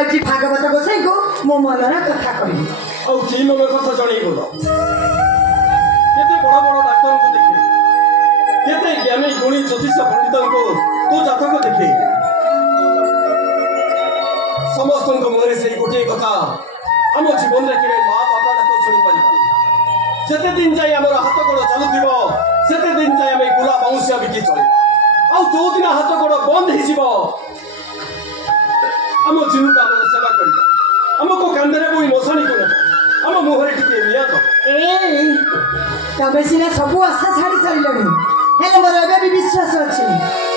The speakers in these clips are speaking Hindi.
जाऊँगी भागवत गोसाई को मो मनर कथा कहि आउ की मन कथा जणै बोल केते बड़ बड़ डाक्टर को देखे केते ज्ञानी गुणी ज्योतिष पंडित को तो जातक देखे समस्त मन से गोटे कथा आम जीवन में केवल माँ बापा डाक शुणी पार जिते दिन जाए आम हाथ गोड़ चलुव से दिन जाए आम गुला बाउंसिया बिकी चल आउ दिन हाथ गोड़ बंद हो आम जीवता आम सेवा कर आमको कांदे बोई मशाणी को आम मुहर टिके निया तबे सीना सब आशा छाड़ी सारे हेले मोर ए भी विश्वास अच्छी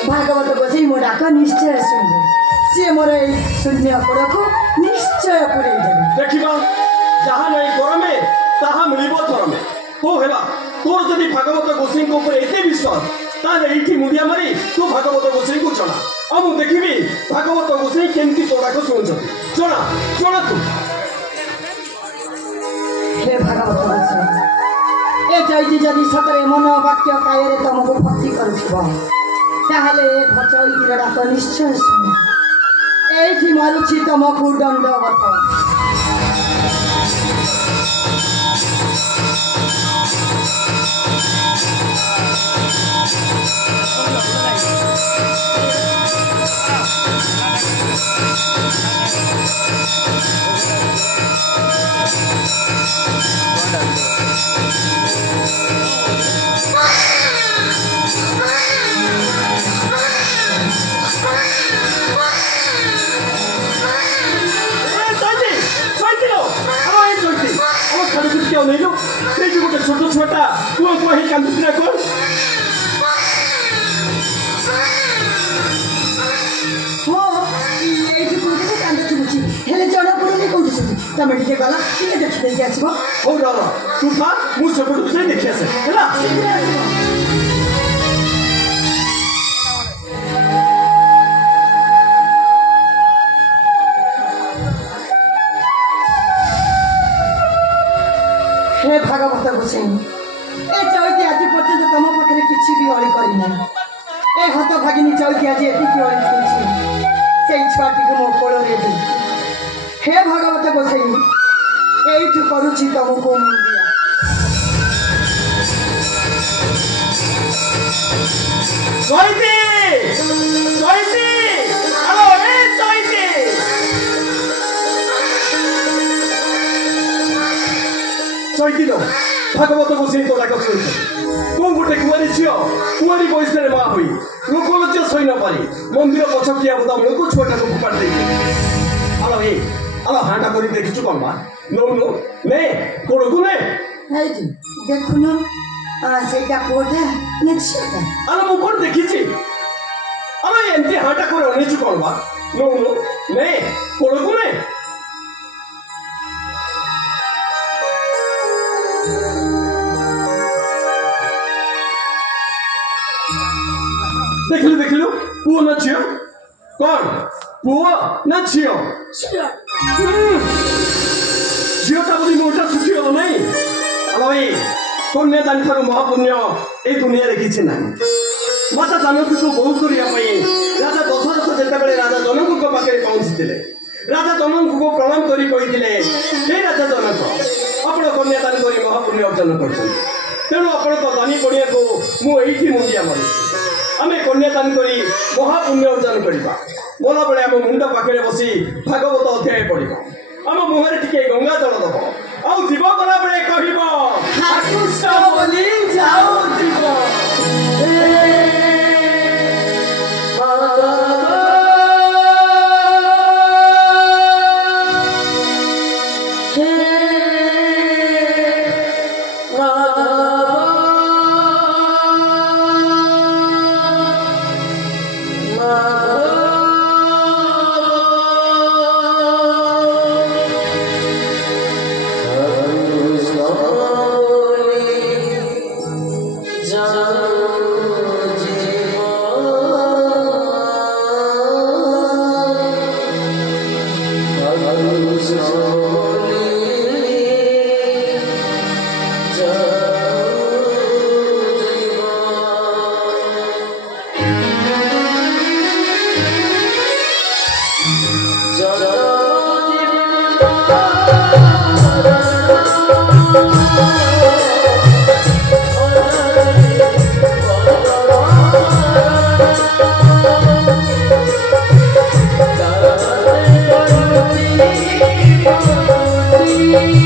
भागवत गोसाई मो डाक निश्चय शुणवे सी मोर शून्य कूड़ को निश्चय पूरे देखा जहाँ नहीं गरमे ताहा मिल थरमे तो है तोर जदि भागवत गोसाई एत विश्वास ताले ये मुंडिया मारी तू भागवत गोसाई को जना आ मु देखी भागवत गोसाई केमती तो डाक शुणुं जना जना तू हे भागवत गोसाई ए चैती जदि सतरे मन वाक्य कायरे तुमको भक्ति करुथिबो ताहले चैतीर डाक निश्चय शुण एठी मारुछि तुमको दंडवत गोटे छोट छुआटा कुआ कुआ ही कांदुना कौन हेले जन पड़े कौन तुम टे गला देखी आसो हो रहा तू था मुझे देखी आसे हे भागवत गोसाई ए चैती आज पर्यटन तुम पाखे किसी भी अड़ी करना ए हाथ भागिनी चैती आज एति अड़ी से छुआटी को मो कोल हे भागवत गोसाई एठू करुछि तुमको मुंडिया चैती चैती हेलो ए चैती चैती लो भागवत गोसाई तो डाक शुणी तू गोटे कुआरी झील कुआरी बयस माँ हुई लोकलज्ज सही न पारी मंदिर पछकिया बुदा मूल को छुआटा को फुपाड़ दे आलो हे आलो हांटा करी देखिछु कौन बा नो नो ने कोड़ को ने देखु न सेटा कोटा ने छिटा आलो मु कोन देखिछि आलो एंती हांटा करे अनेछु कौन बा नो नो ने कोड़ को ने देखलु देखलु पुओ ना झियो कौन पुओ ना झियो झियोटा बोली मोटा सुखी हो नहीं हेलो भाई कन्यादान ठारू महापुण्य ए दुनिया रे किछि नाही माता जानकी को बहुत करिया पई राजा दशरथ जेतेबेले राजा जनक को पाके पहुंचीतिले राजा जनक को प्रणाम करी कहितिले हे राजा जनक आपण कन्यादान करी महापुण्य अर्जन करछन तेणु आपण तो दानी पड़िया को मु एठी मुंडिया मारी आमे कन्यादान करी महापुण्य अर्जन करिबा मोला बेले आम मुंड पाखे बसी भागवत अध्याय पढ़िबा आम मुहर टिके गंगा जल दब आउ जीव गला बेले कहबो कृष्ण बोली जाओ जीव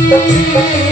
रे